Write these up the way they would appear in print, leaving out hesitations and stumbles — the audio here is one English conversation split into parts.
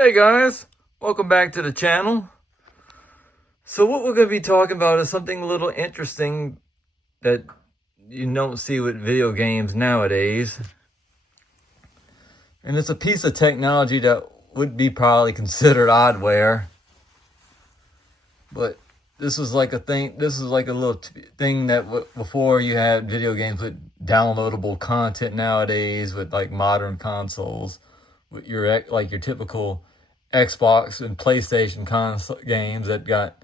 Hey guys, welcome back to the channel. So what we're going to be talking about is something a little interesting that you don't see with video games nowadays. And it's a piece of technology that would be probably considered oddware. But this was like a thing, this is like a little thing that before you had video games with downloadable content nowadays with like modern consoles. With your typical Xbox and PlayStation console games that got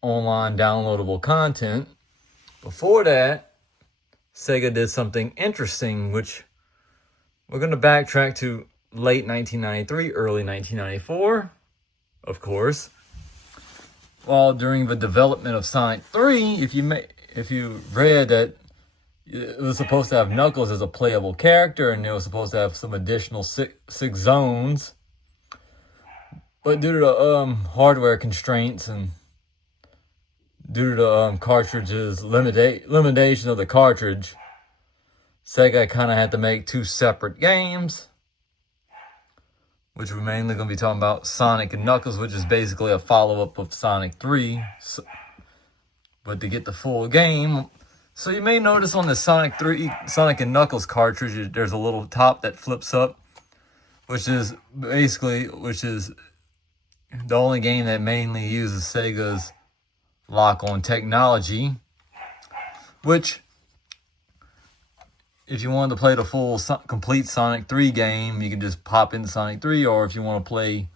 online downloadable content. Before that, Sega did something interesting, which we're going to backtrack to late 1993, early 1994, of course. While during the development of Sonic 3, if you read that it was supposed to have Knuckles as a playable character, and it was supposed to have some additional six zones. But due to the hardware constraints and due to the cartridge's limitation of the cartridge, Sega kind of had to make two separate games, which we're mainly going to be talking about Sonic and Knuckles, which is basically a follow-up of Sonic 3. But to get the full game, so you may notice on the Sonic and Knuckles cartridge, there's a little top that flips up, which is the only game that mainly uses Sega's lock-on technology, which, if you wanted to play the full complete Sonic 3 game, you can just pop into Sonic 3, or if you want to play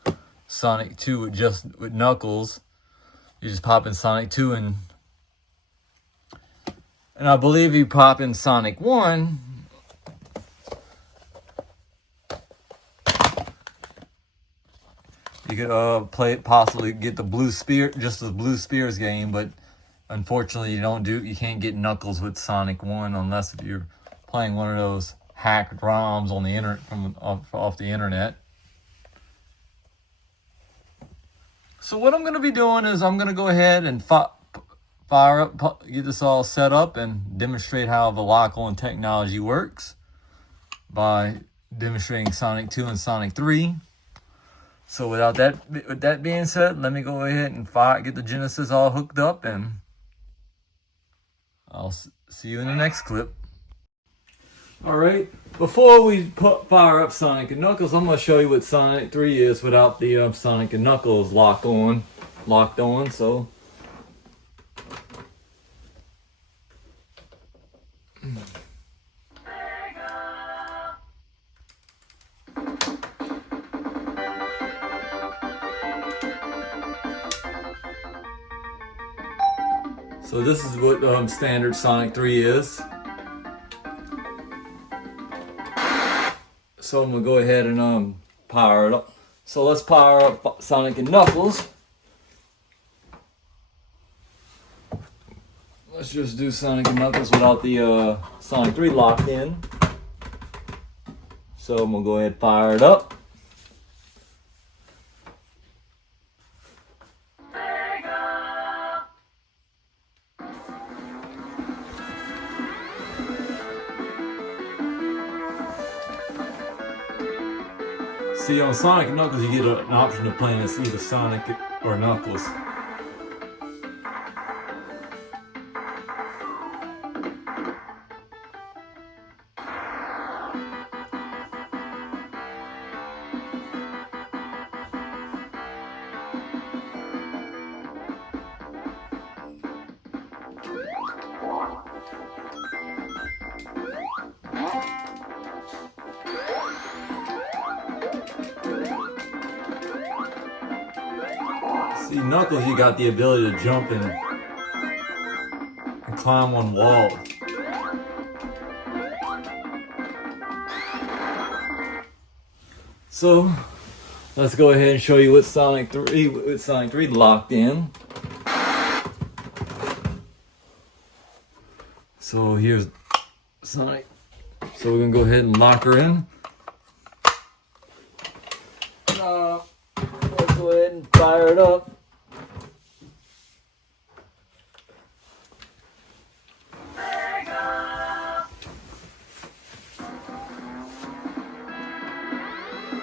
Sonic 2 with Knuckles, you just pop in Sonic 2 and I believe you pop in Sonic 1, you could possibly get the Blue Spear, just the Blue Spears game, but unfortunately you can't get Knuckles with Sonic 1 unless if you're playing one of those hacked ROMs on the internet off the internet. So what I'm going to be doing is I'm going to go ahead and get this all set up and demonstrate how the lock-on technology works by demonstrating Sonic 2 and Sonic 3. So with that being said, let me go ahead and get the Genesis all hooked up, and I'll see you in the next clip. Alright, before we fire up Sonic and Knuckles, I'm going to show you what Sonic 3 is without the Sonic and Knuckles locked on. So So this is what standard Sonic 3 is. So I'm going to go ahead and power it up. So let's power up Sonic and Knuckles. Let's just do Sonic and Knuckles without the Sonic 3 locked in. So I'm going to go ahead and fire it up. See, on Sonic and Knuckles, you get an option of playing as either Sonic or Knuckles. See, Knuckles, you got the ability to jump and climb on walls. So, let's go ahead and show you what Sonic 3 locked in. So here's Sonic. So we're gonna go ahead and lock her in. Let's go ahead and fire it up.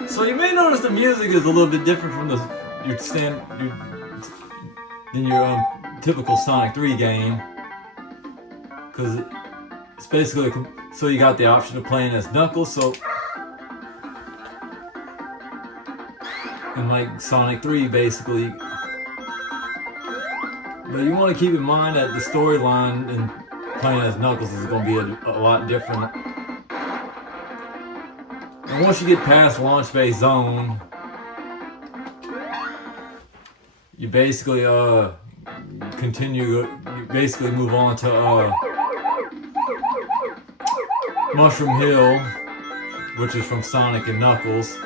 So you may notice the music is a little bit different from your typical Sonic 3 game, because it's basically, so you got the option of playing as Knuckles. So and like Sonic 3 basically, but you want to keep in mind that the storyline and playing as Knuckles is going to be a lot different. And once you get past Launch Base Zone, you basically you basically move on to Mushroom Hill, which is from Sonic and Knuckles.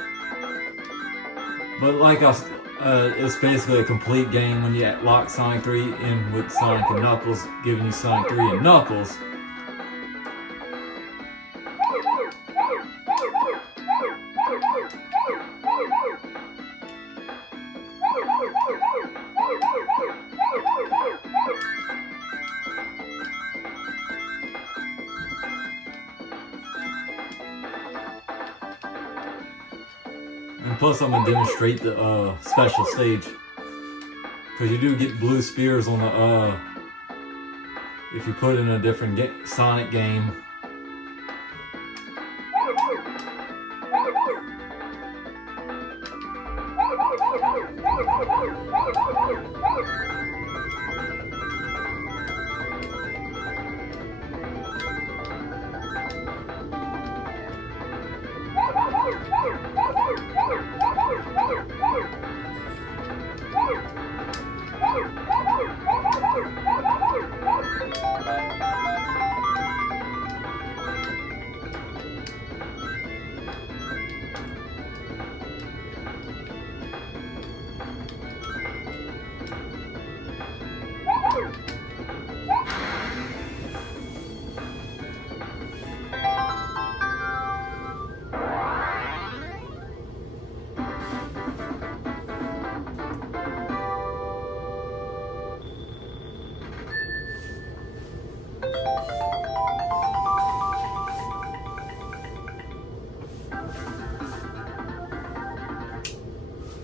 But like it's basically a complete game when you lock Sonic 3 in with Sonic and Knuckles, giving you Sonic 3 and Knuckles. And plus I'm going to demonstrate the special stage, because you do get blue spears on the if you put in a different Sonic game.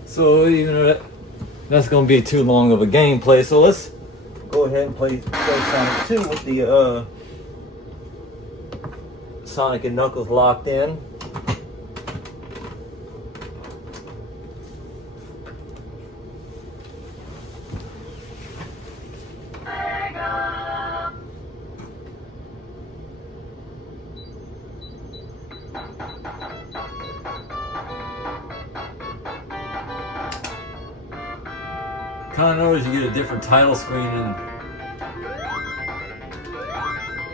So even though that's going to be too long of a gameplay, so let's go ahead and play Sonic 2 with the Sonic and Knuckles locked in. Kind of notice you get a different title screen,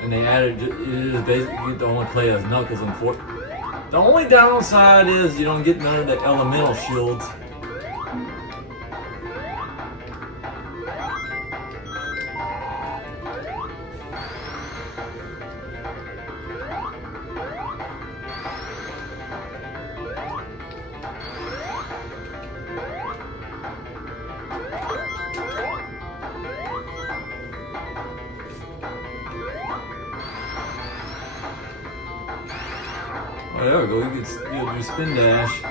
and they added it is basically you can only play as Knuckles and Fort. The only downside is you don't get none of the elemental shields. Oh, there we go. You can do spin dash.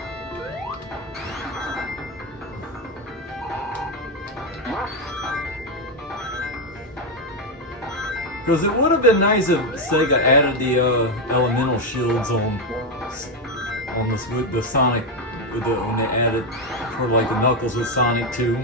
Because it would have been nice if Sega added the elemental shields on this with the Sonic when they added for like the Knuckles with Sonic 2.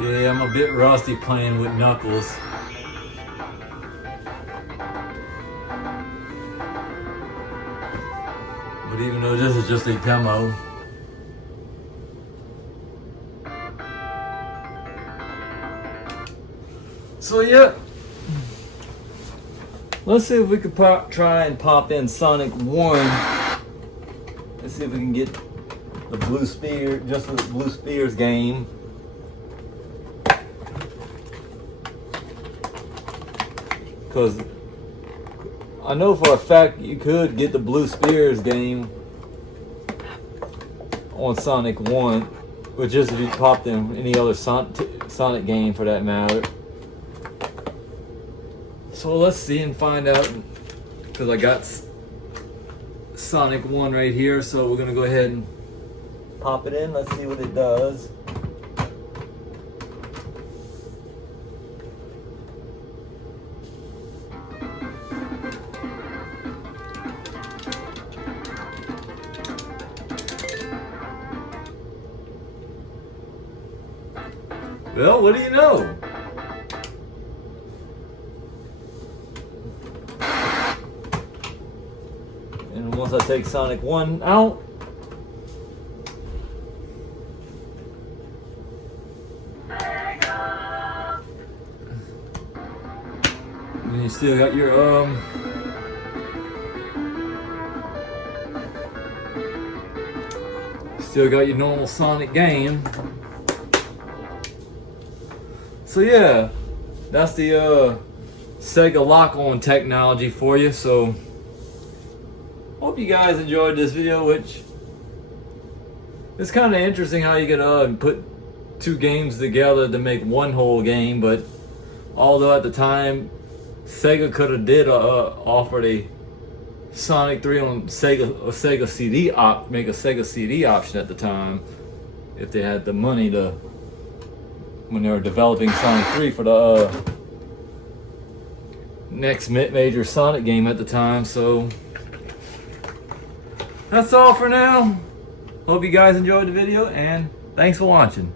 Yeah, I'm a bit rusty playing with Knuckles. But even though this is just a demo. So yeah, let's see if we could try and pop in Sonic 1. Let's see if we can get the Blue Spear, just the Blue Spears game. Because I know for a fact you could get the Blue Spears game on Sonic 1, which just if you popped in any other Sonic game for that matter. So let's see and find out, because I got Sonic 1 right here, so we're going to go ahead and pop it in. Let's see what it does. Well, what do you know? And once I take Sonic 1 out, and you still got your normal Sonic game. So yeah, that's the Sega lock-on technology for you. So hope you guys enjoyed this video, which it's kind of interesting how you can put two games together to make one whole game. But although at the time Sega could have did offered a Sonic 3 on Sega CD make a Sega CD option at the time, if they had the money to, when they were developing Sonic 3 for the next major Sonic game at the time. So that's all for now. Hope you guys enjoyed the video, and thanks for watching.